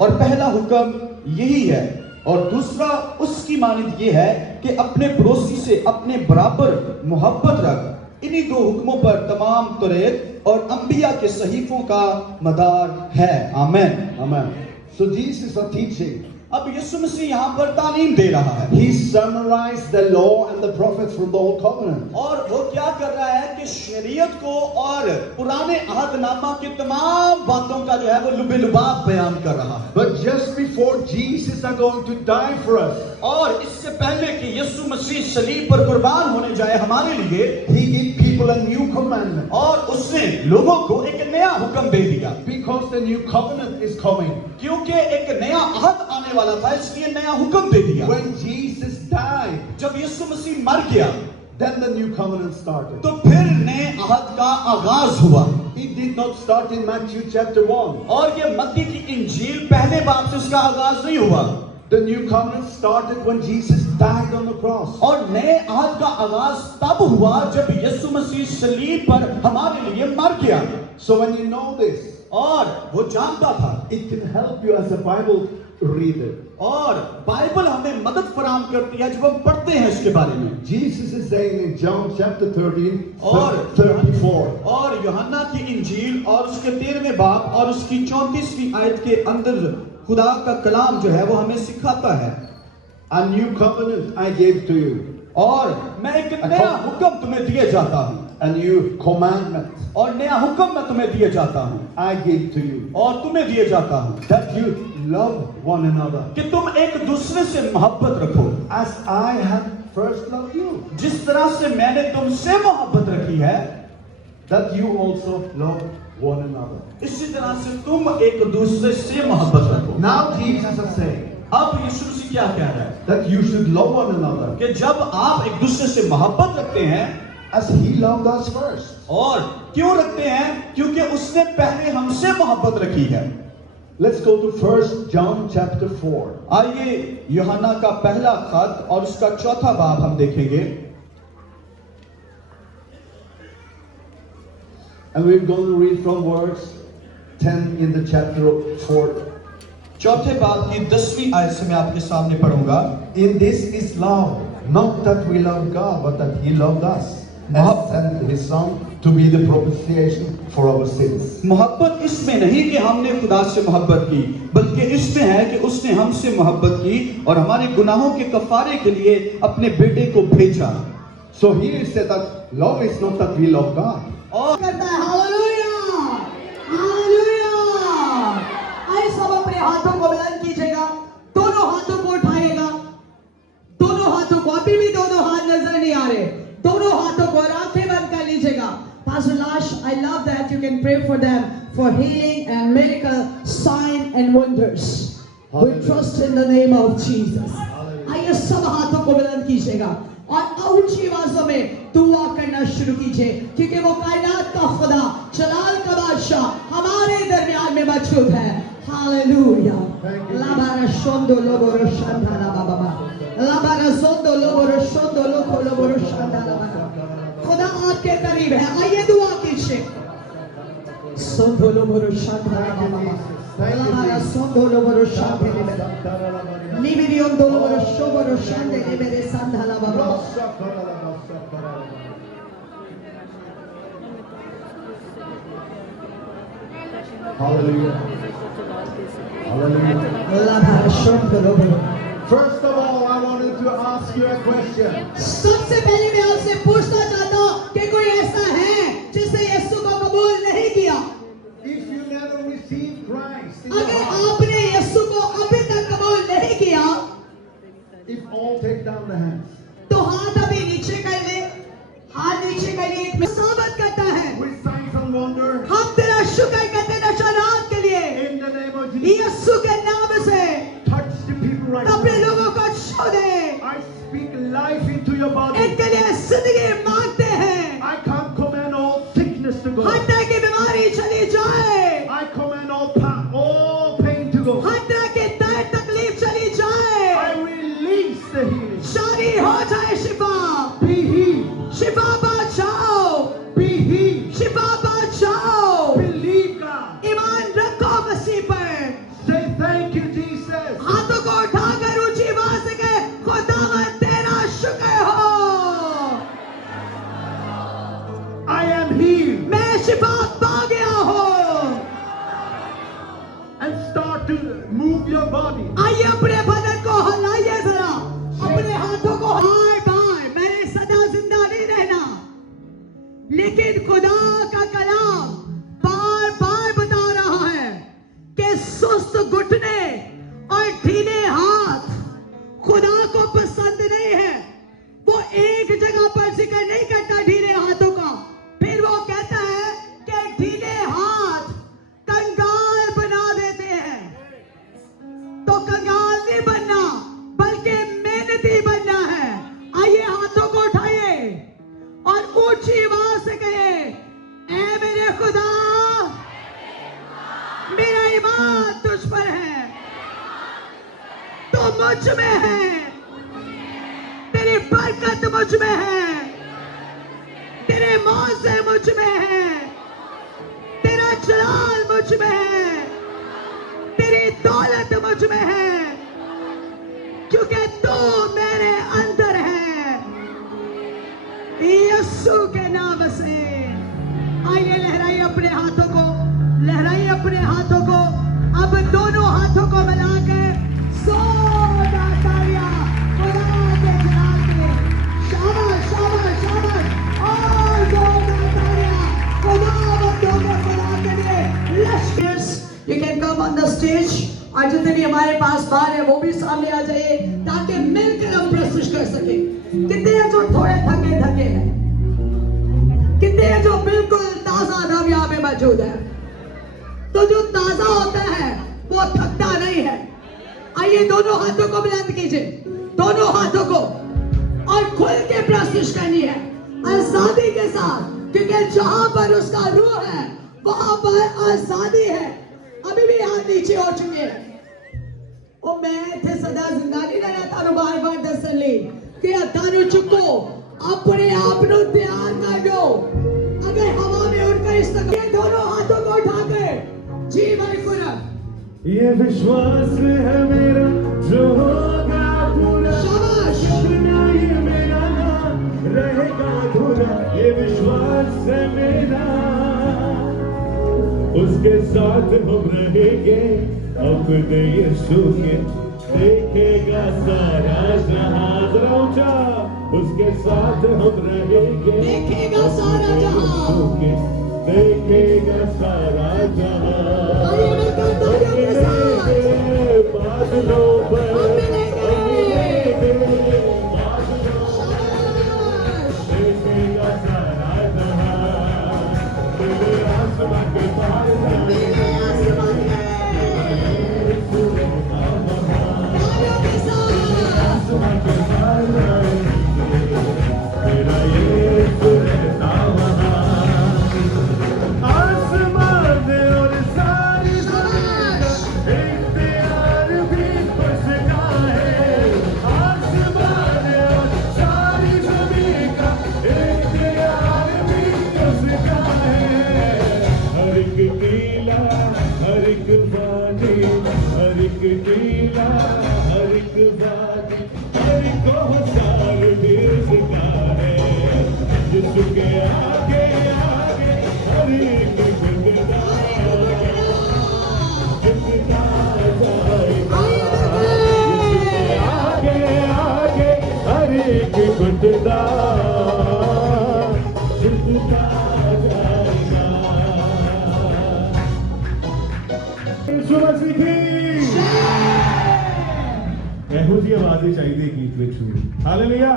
और पहला हुक्म यही है, और दूसरा उसकी मानिंद ये है कि अपने पड़ोसी से अपने बराबर मोहब्बत रख। इन्हीं दो हुक्मों पर तमाम तौरेत और अंबिया के सहीफों का मदार है। आमीन। Amen. So Jesus is teaching. अब यीशु मसीह यहाँ पर तालीम दे रहा है। He summarized the law and the prophets from the Old Covenant. और वो क्या कर रहा है कि शरीयत को और पुराने अहदनामा की तमाम बातों का जो है वो लुबे लुबाब बयान कर रहा है। But just before Jesus are going to die for us, और इससे पहले कि यीशु मसीह सलीब पर कुर्बान होने जाए हमारे लिए, he gave people a new commandment. और उसने लोगों को एक नया हुक्म दे दिया। Because the new covenant is coming. क्योंकि एक नया अहद आने वाला था, इसलिए नया हुक्म दे दिया। When Jesus died, जब यीशु मसीह मर गया, then the new covenant started. तो फिर नए अहद का आगाज हुआ। It did not start in Matthew chapter 1. और ये मत्ती की इंजील पहले बाब से उसका आगाज नहीं हुआ। The new covenant started when Jesus died on the cross. और नए अहद का आगाज तब हुआ जब यीशु मसीह सलीब पर हमारे लिए मर गया। So when you know this, और वो जानता था, it can help you as a Bible reader. और बाइबल हमें मदद फराहम करती है जब हम पढ़ते हैं इसके बारे में। Jesus is saying in John chapter 13, और 34. और यूहन्ना की इंजील और उसके 13वें बाब और उसकी 34वीं आयत के अंदर खुदा का कलाम जो है वो हमें सिखाता है, A new covenant I gave to you. और मैं एक नया हुक्म तुम्हें दिए जाता हूँ, A new commandment और नया हुक्म मैं तुम्हें दिए जाता हूँ, I gave to you. और तुम्हें दिए जाता हूँ That you love one another. कि तुम एक दूसरे से मोहब्बत रखो, As I have first loved you. जिस तरह से मैंने तुमसे मोहब्बत रखी है, That you also love one another. इसी तरह से तुम एक दूसरे से मोहब्बत रखो। Now Jesus is saying अब यीशु मसीह क्या कह रहा है that you should love one another कि जब आप एक दूसरे से मोहब्बत रखते हैं, as He loved us first. और क्यों रखते हैं? क्योंकि उसने पहले हमसे मोहब्बत रखी है। Let's go to 1 John chapter 4. आइए यूहन्ना का पहला खत और उसका 4था बाब हम देखेंगे, And we're going to read from verse 10 in the chapter 4. चौथे बाब की 10वीं आयत से मैं आपके सामने पढ़ूंगा। In this is love, not that we love God, but that He loved us and sent His Son to be the propitiation for our sins. मोहब्बत इसमें नहीं कि हमने खुदा से मोहब्बत की, बल्कि इसमें है कि उसने हमसे मोहब्बत की और हमारे गुनाहों के कफारे के लिए अपने बेटे को भेजा। So here it said that love is not that we love God. और करता है। Hallelujah, hallelujah. आइए सब अपने हाथों को बुलंद कीजिएगा, दोनों हाथों को उठाइएगा, दोनों हाथों को, अभी भी दोनों हाथ नजर नहीं आ रहे, दोनों हाथों को और आंखें बंद कर लीजिएगा। Pastor Lash, I love that you can pray for them for healing and miracle, sign and wonders. We trust in the name of Jesus. आइए सब हाथों को बुलंद कीजिएगा और ऊंची आवाजों में दुआ करना शुरू कीजिए, क्योंकि वो कायनात का खुदा, जलाल का बादशाह हमारे दरमियान में मौजूद है। हालेलुया। लाबारा शोंदो लोबोरो शांताला बाबा, लाबारा सोंदो लोबोरो शोंदो लोको लोबोरो शांताला बाबा। खुदा आपके करीब है, आइए दुआ कीजिए। सोंदो लोबोरो शांताला बाबा, लाबारा सोंदो लोबोरो शांताला बाबा, निबिरियों दो लोबोरो शोबोरो शांताला मेरे संधाला बाबा। Hallelujah. Hallelujah. लाबारा शोंदो लोबोरो। First of all, I wanted to ask you a question. सबसे पहले मैं आपसे पूछना चाहता हूँ कि कोई ऐसा है जिसने यीशु को कबूल नहीं किया? If you never received Christ in your अगर heart, आपने यीशु को अभी तक कबूल नहीं किया, if all take down the hands, तो हाथ अभी नीचे कर ले, हाथ नीचे करिए। मैं साबित करता है, with signs and wonder, हम तेरा शुक्र करते हैं निशानात के लिए। in the name of Jesus, यीशु के नाम से touch the people right अपने now. लोगों को छू दे, I speak life into your body. इनके लिए जिंदगी मांगते हैं। I can't command all sickness to go. हर तरह की बीमारी चली जाए, I command all pain to go. हर तरह की दर्द तकलीफ चली जाए, I release the healing. शादी हो जाए, शिफा Be healed. शिफा पा जाओ, Be healed. शिफा पा जाओ। Believe God. ईमान रखो मसीह पर। Say thank and start to move your body. आइए अपने बदन को हिलाइए जरा, अपने हाथों को। बार बार मैंने सदा जिंदा नहीं रहना, लेकिन खुदा का कलाम बार बार बता रहा है कि सुस्त घुटने और ढीले हाथ खुदा को पसंद नहीं है। वो एक जगह पर जिक्र नहीं करता ढीले हाथों का, फिर वो कहता है कि ढीले हाथ कंगाल बना देते हैं। तो कंगाल नहीं बनना, बल्कि मेहनती बनना है। आइए हाथों को उठाइए और ऊंची आवाज से कहिए, ऐ मेरे खुदा, मेरा ईमान तुझ पर है, तो मुझ में है, तेरी बरकत मुझ में है, तेरे मौजे मुझ में है, तेरा जलाल मुझ में है, तेरी दौलत मुझ में है, क्योंकि तू मेरे अंदर है, यीशु के नाम से। आइए लहराइए अपने हाथों को, लहराइए अपने हाथों को। अब दोनों हाथों को मिला के जोरदार तालियां खुदा के जलाल के। शाबाश शाबाश शाबाश, और जोरदार तालियां खुदावंदों के खुदा के लिए। Let's you can come on the stage, और जितने भी हमारे पास बार है वो भी सामने आ जाइए, ताकि मिलकर हम प्रस्तुत कर सके। कितने हैं जो थोड़े थके थके हैं, कितने हैं जो बिल्कुल ताजा दम यहाँ पे मौजूद है। तो जो ताजा होता है वो थकता नहीं है। आइए दोनों हाथों को बुलंद कीजिए, दोनों हाथों को, और खुल के प्रस्तुत करनी है आजादी के साथ, क्योंकि जहां पर उसका रूह है वहां पर आजादी है। अभी भी हाथ नीचे हो चुके हैं। ओ मैं थे सदा जिंदा नहीं रहना, तारू बार बार दसन ली कि तारू चुको अपने आप नो तैयार कर दो। अगर हवा में उड़कर इस तक ये दोनों हाथों को उठा के जी भाई पूरा, ये विश्वास है मेरा जो होगा पूरा, शाबाश। सपना ये मेरा ना रहेगा अधूरा। ये विश्वास है मेरा, उसके साथ हम रहेंगे अपने यीशु के। देखेगा सारा जहां, जरा ऊंचा, उसके साथ हम रहेंगे, देखेगा सारा जहां, देखेगा सारा जहां। आइए मिलकर तालियों के साथ बादलों पर हम मिलेंगे। देखेगा सारा जहां, तेरे आसमां के पार मेरे आसमान में तालियों के साथ आसमां के पार तेरा यीशु रहता वहाँ। आसमान और सारी शाबाश। इख्तियार भी उसका है। आसमान और सारी ज़मीन का इख्तियार भी उसका है। हर एक टीला, हर एक वादी, हर एक टीला, हर एक वादी, हर एक कोसार भी उसका है। यीशु के आगे आगे हर एक गुंडा झुकता जाएगा। यीशु के आगे आगे हर एक गुंडा झुकता जाएगा। यीशु मसीह की ਇਹੋ ਜਿਹੀ ਆਵਾਜ਼ ਹੀ ਚਾਹੀਦੀ ਹੈ ਗੀਤ ਵਿੱਚ ਵੀ। ਹਾਲੇਲੂਇਆ।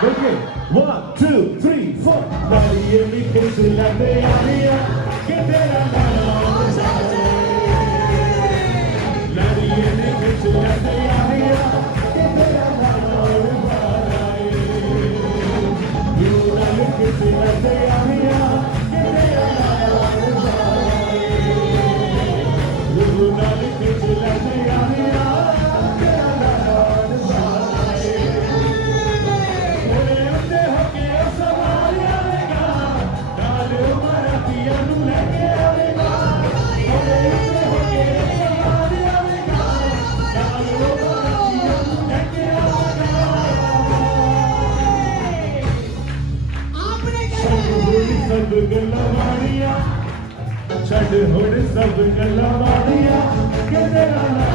देखिए 1 2 3 4 लाड़िए लिखे सिलाते आलिया के तेरा नाम लाड़िए लिखे सिलाते आलिया के तेरा नाम यूना लिखे सिलाते आलिया के तेरा नाम यूना लिखे सिलाते आलिया ਛੱਡ ਹੁਣ ਸਭ ਗੱਲਾਂ ਮਾਰੀਆਂ ਕਿ ਤੇਰਾ